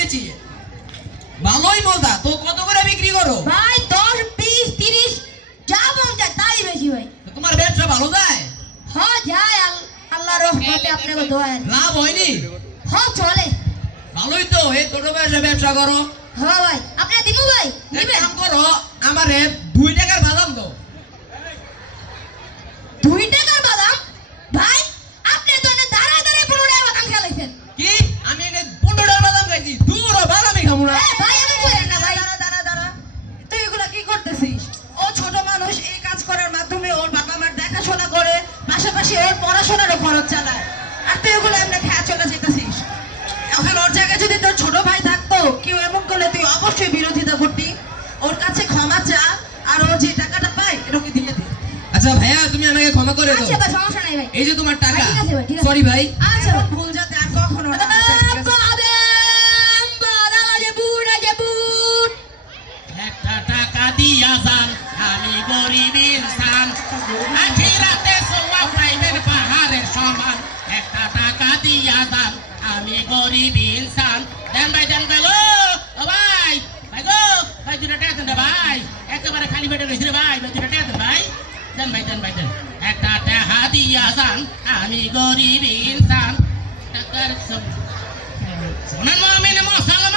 বেচি ভালোই মজা। তো কত করে বিক্রি করো? ভাই দশ বিশ তিরিশ যা মন চায় তাই বেশি ভাই। তোমার ব্যবসা ভালো যায়? হ যায়। আল- আল্লাহর রহমতে আপনাকে দোয়া লাভ হয়নি? হ চলে। ভালোই তো। এই ছোট বয়সে ব্যবসা করো। হ ভাই। আপনার দিনু ভাই? কাম করো আমারে দুই টাকার বাদাম সরি ভাই? আচ্ছা। এমন ভুল যাতে আর কখনো না। ঠিক আছে? বাদাম বাদাম জেবুট জেবুট একটা টাকা দিয়া যান আমি গরিব ইনসান। আখিরাতে সোয়া পাইবেন পাহাড়ের সমান। একটা টাকা দিয়া যান আমি গরিব ইনসান। দেন ভাই দেন ভাই গো ভাই ভাই গো ভাই দুটা টাকা দেন ভাই। একেবারে খালি পেটে রয়েছে ভাই দেন ভাই দেন ভাই দেন একটা টাকা দিয়া আমি গরিব ইনসান শোনেন মমিন মুসলমান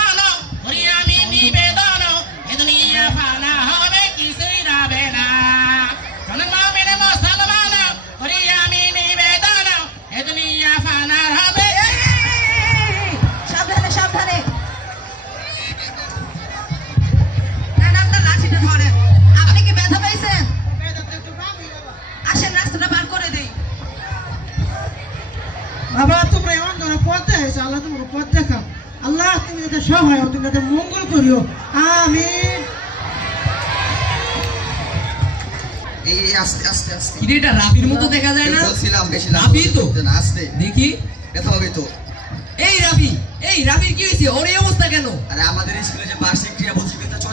বাবা তোমরা এমন ধরো পথ দেখাইছো আল্লাহ তোমাকে পথ দেখাও। আল্লাহ তুমি যাতে সহায় তুমি যাতে মঙ্গল করিও। আমিন। এই এই আস্তে আস্তে আস্তে। কি এটা রাফির মতো দেখা যায় না? বলছিলাম বেশি লাভ তো? না আস্তে। দেখি। ব্যথা হবে তো। এই রাফি এই রাফির কি হয়েছে? ওর এই অবস্থা কেন? আরে আমাদের স্কুলে যে বার্ষিক ক্রিয়া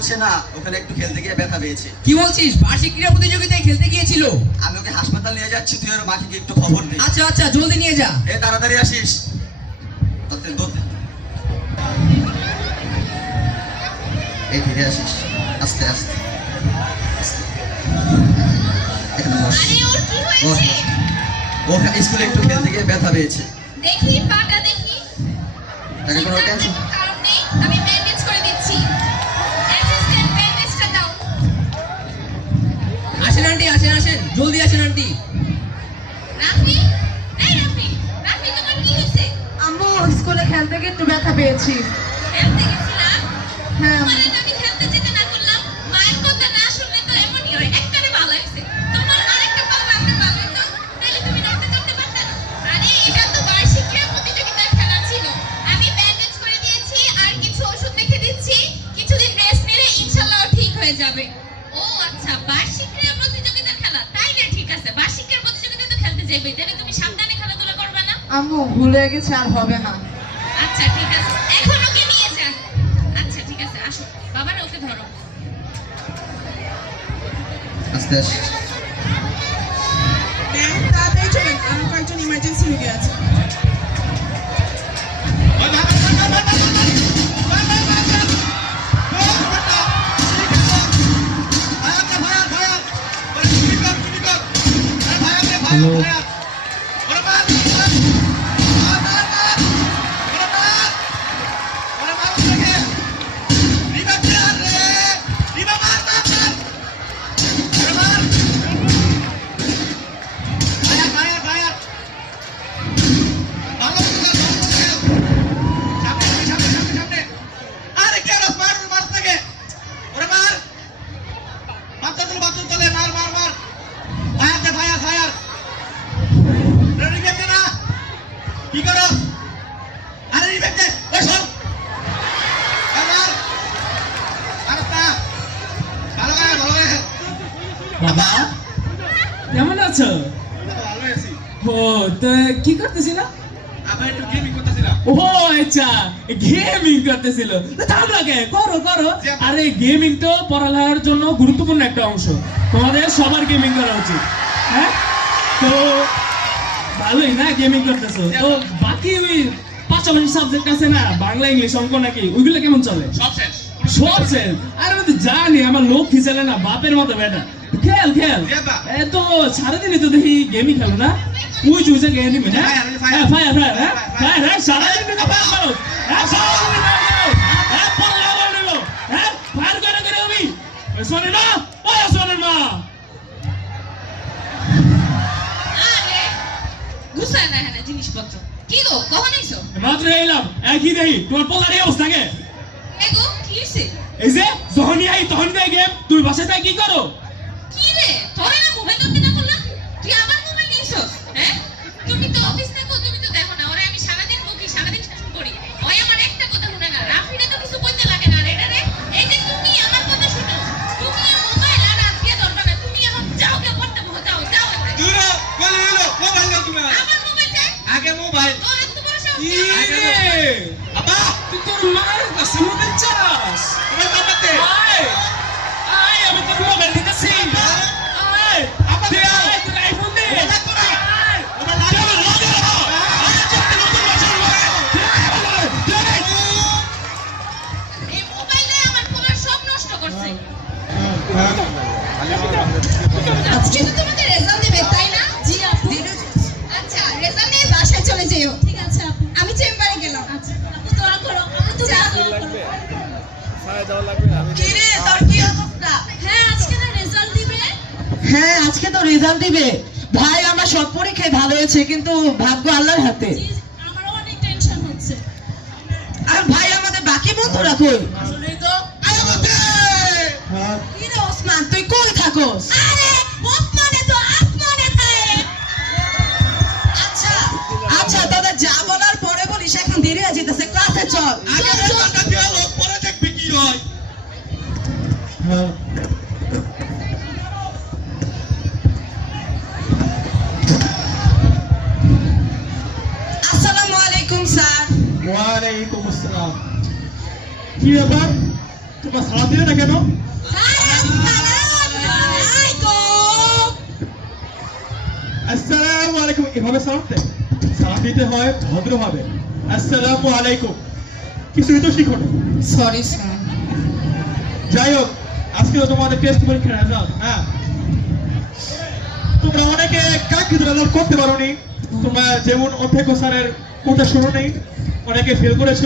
প্রতিযোগিতা না ওখানে একটু খেলতে গিয়ে ব্যথা পেয়েছে। কি বলছিস? বার্ষিক ক্রীড়া প্রতিযোগিতায় খেলতে গিয়েছিল? আমি ওকে হাসপাতাল নিয়ে যাচ্ছি তুই ওর মাকে একটু খবর দে। আচ্ছা আচ্ছা জলদি নিয়ে যা। এ তাড়াতাড়ি আসিস। ধরতে এই ধীরে আসিস। আস্তে আস্তে। আস্তে। এখানে বস। আরে ওর কি হয়েছে? ও স্কুলে একটু খেলতে গিয়ে ব্যথা পেয়েছে। দেখি পাটা দেখি। তাকে কোনো টেনশন কারণ নেই। আমি জলদি আসেন আন্টি। রাফি? এই রাফি রাফি তোমার কি হয়েছে? আম্মু স্কুলে খেলতে গিয়ে একটু ব্যথা পেয়েছি। খেলতে গেছিলাম? হ্যাঁ। আমি খেলতে যেতে না করলাম মায়ের কথা না শুনলে তো এমনই হয়। একটারে ভালো হয়েছে। তোমার আরেকটা পা ভাঙতে ভালো হতো তাহলে তুমি পারতে? না আরে এটা তো বার্ষিক ক্রীড়া প্রতিযোগিতার খেলা ছিল। আমি ব্যান্ডেজ করে দিয়েছি আর কিছু ওষুধ লিখে দিচ্ছি। কিছুদিন রেস্ট নিলে ইনশাআল্লাহ ঠিক হয়ে যাবে। ও আচ্ছা বার্ষিক ক্রীড়া তুমি সাবধানে খেলাধুলা করবে না? আম্মু ভুলে গেছে আর হবে না। আচ্ছা ঠিক আছে। এখন ওকে নিয়ে যান আচ্ছা ঠিক আছে আসো। বাবারা ওকে ধরো। আস্তে আস্তে। তাড়াতাড়ি চলেন। আমার কয়েকজন ইমার্জেন্সি রোগী আছে। করতেছিল? ও আচ্ছা গেমিং করতেছিল। লাগে করো করো। আরে গেমিং তো পড়ালেখার জন্য গুরুত্বপূর্ণ একটা অংশ। তোমাদের সবার গেমিং করা উচিত হ্যাঁ? তো ভালোই না গেমিং করতেছো? তো বাকি ওই পাশাপাশি সাবজেক্ট আছে না? বাংলা ইংলিশ অঙ্ক নাকি? ওইগুলো কেমন চলে? সব শেষ। সব শেষ? আরে তো জানি আমার লোক খিচালে না বাপের মতো বেটা। খেল খেল। এ তো সারাদিনই তো দেখি গেমই খেলো না। ওই চুজে গেম নিবে হ্যাঁ হ্যাঁ। ফায়ার ফায়ার হ্যাঁ ফায়ার হ্যাঁ সারাদিন তো ফায়ার করো হ্যাঁ সারাদিন ফায়ার করো হ্যাঁ পাল্লা করে নেব। হ্যাঁ ফায়ার করে করে আমি। শোনে না ওই শোনে মা। আরে গুছায় না হ্যাঁ জিনিসপত্র। কি গো কখন আইছো? মাত্র এলাম একই দেখি? তোমার পোলার এই অবস্থা কে? এগো কি হইছে? এই যে যখনই আই তখনই দেয় গেম তুই বাসায় তাই কি করো? তোরে আজকে তো রেজাল্ট দিবে। ভাই আমার সব পরীক্ষায় ভালো হয়েছে কিন্তু ভাগ্য আল্লাহর হাতে। জি, আমারও অনেক টেনশন হচ্ছে। আর ভাই আমাদের বাকি বন্ধুরা কই? হ্যাঁ। ওসমান তুই কই থাকোস? আরে ওসমানে তো আসমানে থাকে। আচ্ছা আচ্ছা দাদা যা বলার পরে বলিস এখন দেরি হয়ে যেতেছে ক্লাসে চল। আগে রেজাল্টটা পরে দেখবি কি হয়। কি ব্যাপার তোমার সালাম দিলে না কেন? আসসালামু আলাইকুম। এভাবে দেয় সালাম দিতে হয় ভদ্রভাবে। আসসালামু আলাইকুম। কিছুই তো শিখো না। সরি স্যার যাই হোক আজকে তোমাদের টেস্ট পরীক্ষার রেজাল্ট হ্যাঁ? তোমরা অনেকে কাঙ্ক্ষিত রেজাল্ট করতে পারোনি? তোমরা যেমন অধ্যক্ষ স্যারের কোটা শুরু নেই অনেকে ফেল করেছ।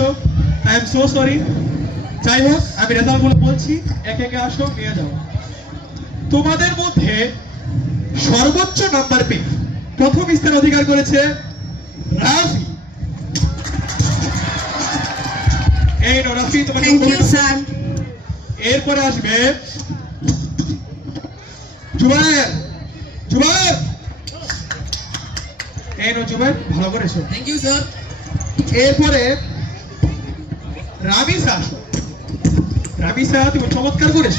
আই এম সো সরি যাই হোক আমি রেজাল্টগুলো বলছি একে একে আসো নিয়ে যাও। তোমাদের মধ্যে সর্বোচ্চ নাম্বার পেয়ে প্রথম স্থান অধিকার করেছে রাফি। এই রাফি স্যার এরপরে আসবে জুবায়ের। জুবায়ের। এই নো জুবায়ের ভালো করেছ। থ্যাংক ইউ স্যার এরপরে রামিসা আসো। রামিসা তুমি চমৎকার করেছ।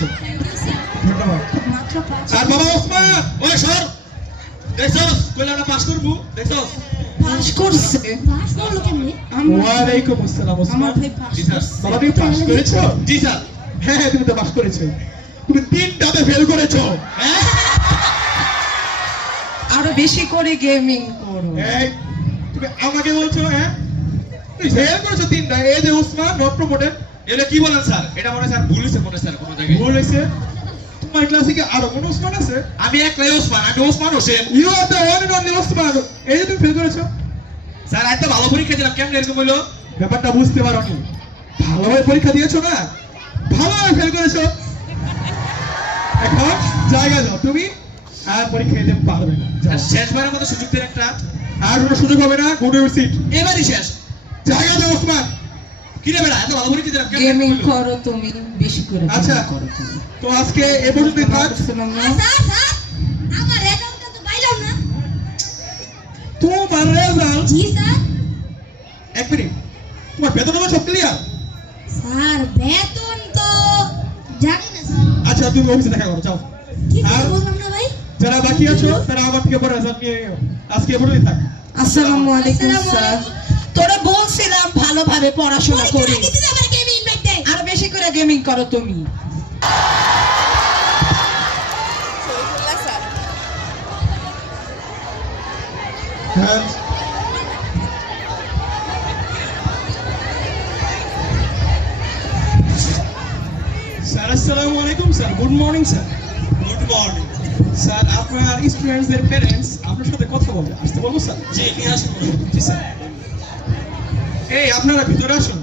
ধন্যবাদ। আর বাবা ওসমান ওই সর। দেখছস কইলা না পাস করব। দেখছস পাস করছে? পাস করল কেমনে? ওয়ালাইকুম আসসালাম ওসমান। আমার ভাই পাস জি স্যার। বাবা তুমি পাস করেছ? জি স্যার। হ্যাঁ হ্যাঁ তুমি তো পাস করেছ। তুমি তিনটাতে ফেল করেছ। হ্যাঁ? আরও বেশি করে গেমিং করো। এই তুমি আমাকে বলছো হ্যাঁ? তুই ফেল করেছ তিনটা। এই যে ওসমান নট প্রমোটেড এটা কি বলেন স্যার? এটা মনে স্যার ভুল হয়েছে মনে স্যার কোনো জায়গায়। ভুল হয়েছে তোমার ক্লাসে কি আরও কোনো ওসমান আছে? আমি একলাই ওসমান আমি Osman Hossain. You are the one and only Osman. এই যে তুমি ফেল করেছ। স্যার আজ তো ভালো পরীক্ষা দিলাম কেমন এরকম হইল? ব্যাপারটা বুঝতে পারোনি। ভালোভাবে পরীক্ষা দিয়েছ না? ভালোভাবে ফেল করেছ। এখন জায়গা যাও। তুমি আর পরীক্ষা দিতে পারবে না। শেষবারের মতো সুযোগ দেন একটা। আর কোনো সুযোগ হবে না। গো টু সিট এবারই শেষ। জায়গা যাও ওসমান। কি বেড়া এত ভালো পরীক্ষা দিলাম গেমিং করো তুমি বেশি করে আচ্ছা। করো তো আজকে এ পর্যন্তই থাক। আসসালামু স্যার স্যার আমার রেজাল্টটা তো পাইলাম না। তোমার রেজাল্ট জি স্যার। এক মিনিট। তোমার বেতন আমার সব ক্লিয়ার স্যার বেতন তো জানি না স্যার। আচ্ছা তুমি অফিসে দেখা করো যাও। কি আর বললাম না ভাই। যারা বাকি আছো। তারা আমার থেকে পরে রেজাল্ট নিয়ে আজকে এ পর্যন্তই থাক। আসসালামু আলাইকুম স্যার। তোরে বলছিলাম ভালোভাবে পড়াশোনা করি। আরও বেশি করে গেমিং করো তুমি। স্যার আসসালামু আলাইকুম sir good morning sir good morning sir আপনার স্টুডেন্টদের প্যারেন্টস আপনার সাথে কথা বলবে আসতে বলব স্যার জি নিয়ে আসুন। জি স্যার এই আপনারা ভিতরে আসুন।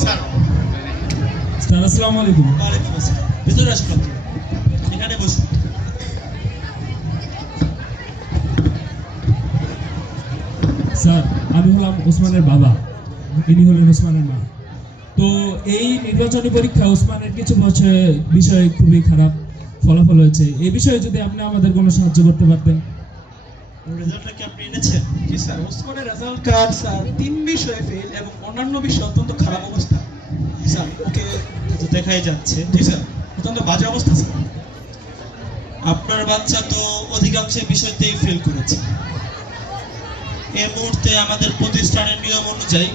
স্যার স্যার আসসালামু আলাইকুম। ওয়ালাইকুম আসসালাম। ভিতরে আসুন এখানে বসুন। স্যার আমি হলাম ওসমানের বাবা। ইনি হলেন ওসমানের মা। তো এই নির্বাচনী পরীক্ষা ওসমানের কিছু বছর বিষয়ে খুবই খারাপ। ফলাফল হয়েছে। এ বিষয়ে যদি আপনি আমাদের কোনো সাহায্য করতে পারতেন। রেজাল্টটা কি আপনি এনেছেন? জি স্যার। ওসমানের রেজাল্ট কার্ড স্যার তিন বিষয়ে ফেল এবং অন্যান্য বিষয়ে অত্যন্ত খারাপ অবস্থা। স্যার ওকে তো দেখাই যাচ্ছে। জি স্যার অত্যন্ত বাজে অবস্থা স্যার। আপনার বাচ্চা তো অধিকাংশ বিষয়তেই ফেল করেছে। এই মুহূর্তে আমাদের প্রতিষ্ঠানের নিয়ম অনুযায়ী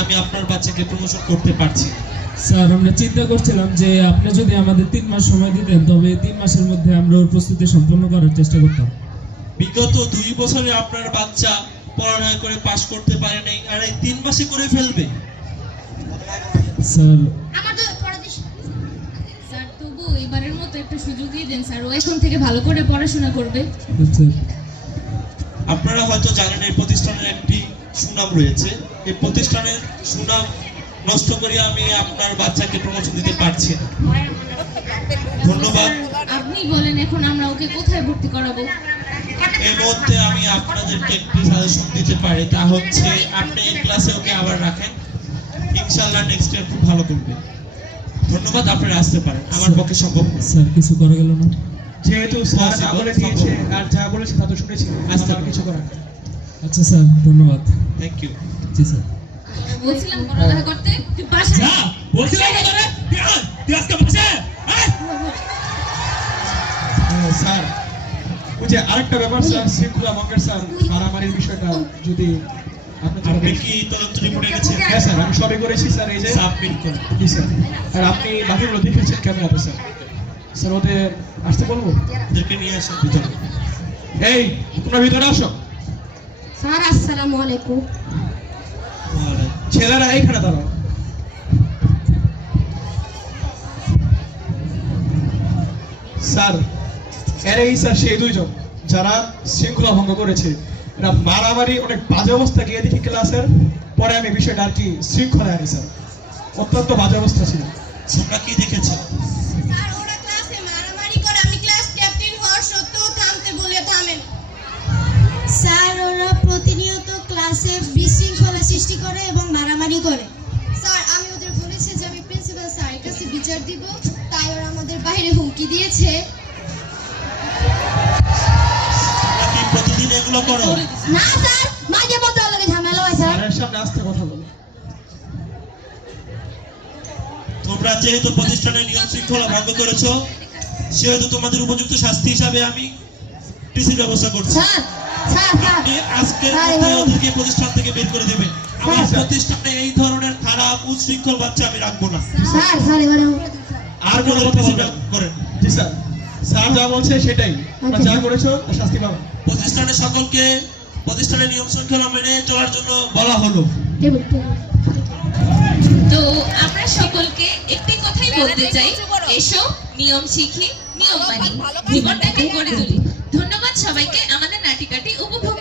আমি আপনার বাচ্চাকে প্রমোশন করতে পারছি না। স্যার আমরা চিন্তা করছিলাম যে আপনি যদি আমাদের তিন মাস সময় দিতেন তবে তিন মাসের মধ্যে আমরা ওর প্রস্তুতি সম্পন্ন করার চেষ্টা করতাম। বিগত দুই বছরে আপনার বাচ্চা পড়ালেখা করে পাশ করতে পারে নাই আর এই তিন মাসে করে ফেলবে। স্যার স্যার তবু এবারের মতো একটা সুযোগ দিয়ে দেন স্যার। ও এখন থেকে ভালো করে পড়াশোনা করবে। স্যার আপনারা হয়তো জানেন এই প্রতিষ্ঠানের একটি সুনাম রয়েছে। এই প্রতিষ্ঠানের সুনাম নষ্ট করে আমি আপনার বাচ্চাকে প্রমোশন দিতে পারছি না। ধন্যবাদ। আপনি বলেন এখন আমরা ওকে কোথায় ভর্তি করাবো? এই মুহূর্তে আমি আপনাদেরকে একটি সাজেশন দিতে পারি তা হচ্ছে আপনি এই ক্লাসে ওকে আবার রাখেন। ইনশাআল্লাহ নেক্সট ইয়ার খুব ভালো করবে। ধন্যবাদ আপনারা আসতে পারেন। আমার পক্ষে সম্ভব না। স্যার কিছু করা গেল না? যেহেতু স্যার যা বলে দিয়েছে আর যা বলেছে তা তো শুনেছি। আসতে কিছু করার নেই। আচ্ছা স্যার ধন্যবাদ। থ্যাংক ইউ জি স্যার। বলছিলাম পড়ালেখা করতে তুই বাসায় যা বলছিলাম না তোরে? তুই আয়, তুই আজকে বসে হ্যাঁ, স্যার ওই যে আরেকটা ব্যাপার স্যার শৃঙ্খলা ভঙ্গের স্যার মারামারির বিষয়টা যদি আপনি কি তদন্ত রিপোর্ট এনেছেন হ্যাঁ স্যার আমি সবই করেছি স্যার এই যে সাবমিট করুন জি স্যার। আর আপনি বাকিগুলো দেখেছেন ক্যামেরাতে স্যার? স্যার ওদের আসতে বলব? ওদেরকে নিয়ে আসুন ভিতরে এই তোমরা ভিতরে আসো। স্যার আসসালামু আলাইকুম। ছেলেরা এইখানে দাঁড়াও স্যার এরাই স্যার সেই দুইজন যারা শৃঙ্খলা ভঙ্গ করেছে। এরা মারামারি অনেক বাজে অবস্থা গিয়ে দেখি ক্লাসের। পরে আমি বিষয়টা আর কি শৃঙ্খলা আনি স্যার। অত্যন্ত বাজে অবস্থা ছিল। তোমরা কি দেখেছ? স্যার ওরা ক্লাসে মারামারি করে। আমি ক্লাস ক্যাপ্টেন হওয়ার সত্ত্বেও বলে থামেন। স্যার প্রতিনিয়ত ক্লাসে সৃষ্টি করে এবং মারামারি করে। স্যার আমি ওদের বলেছি যে আমি প্রিন্সিপাল স্যারের কাছে বিচার দিব তাই ওরা আমাদের বাইরে হুমকি দিয়েছে। তোমরা প্রতিদিন এগুলো করো। না স্যার মাঝে মধ্যে ওর ঝামেলা হয় স্যার। স্যারের সামনে আসতে কথা বলো। তোমরা যেহেতু প্রতিষ্ঠানের নিয়ম শৃঙ্খলা ভঙ্গ করেছ সেহেতু তোমাদের উপযুক্ত শাস্তি হিসাবে আমি টিসির ব্যবস্থা করছি। স্যার স্যার স্যার আজকের মধ্যে ওদেরকে প্রতিষ্ঠান থেকে বের করে দেবেন। আমার হ্যাঁ, প্রতিষ্ঠানে এই ধরনের খারাপ উচ্ছৃঙ্খল বাচ্চা আমি রাখব না। স্যার স্যার এবারে আর কোনো কথা করেন। জি স্যার। স্যার যা বলছে সেটাই। যা করেছ শাস্তি পাবো। প্রতিষ্ঠানের সকলকে প্রতিষ্ঠানের নিয়ম শৃঙ্খলা মেনে চলার জন্য বলা হলো। তো আমরা সকলকে একটি কথাই বলতে চাই। এসো নিয়ম শিখি নিয়ম মানি জীবনটাকে গড়ে তুলি। ধন্যবাদ সবাইকে আমাদের নাটিকাটি উপভোগ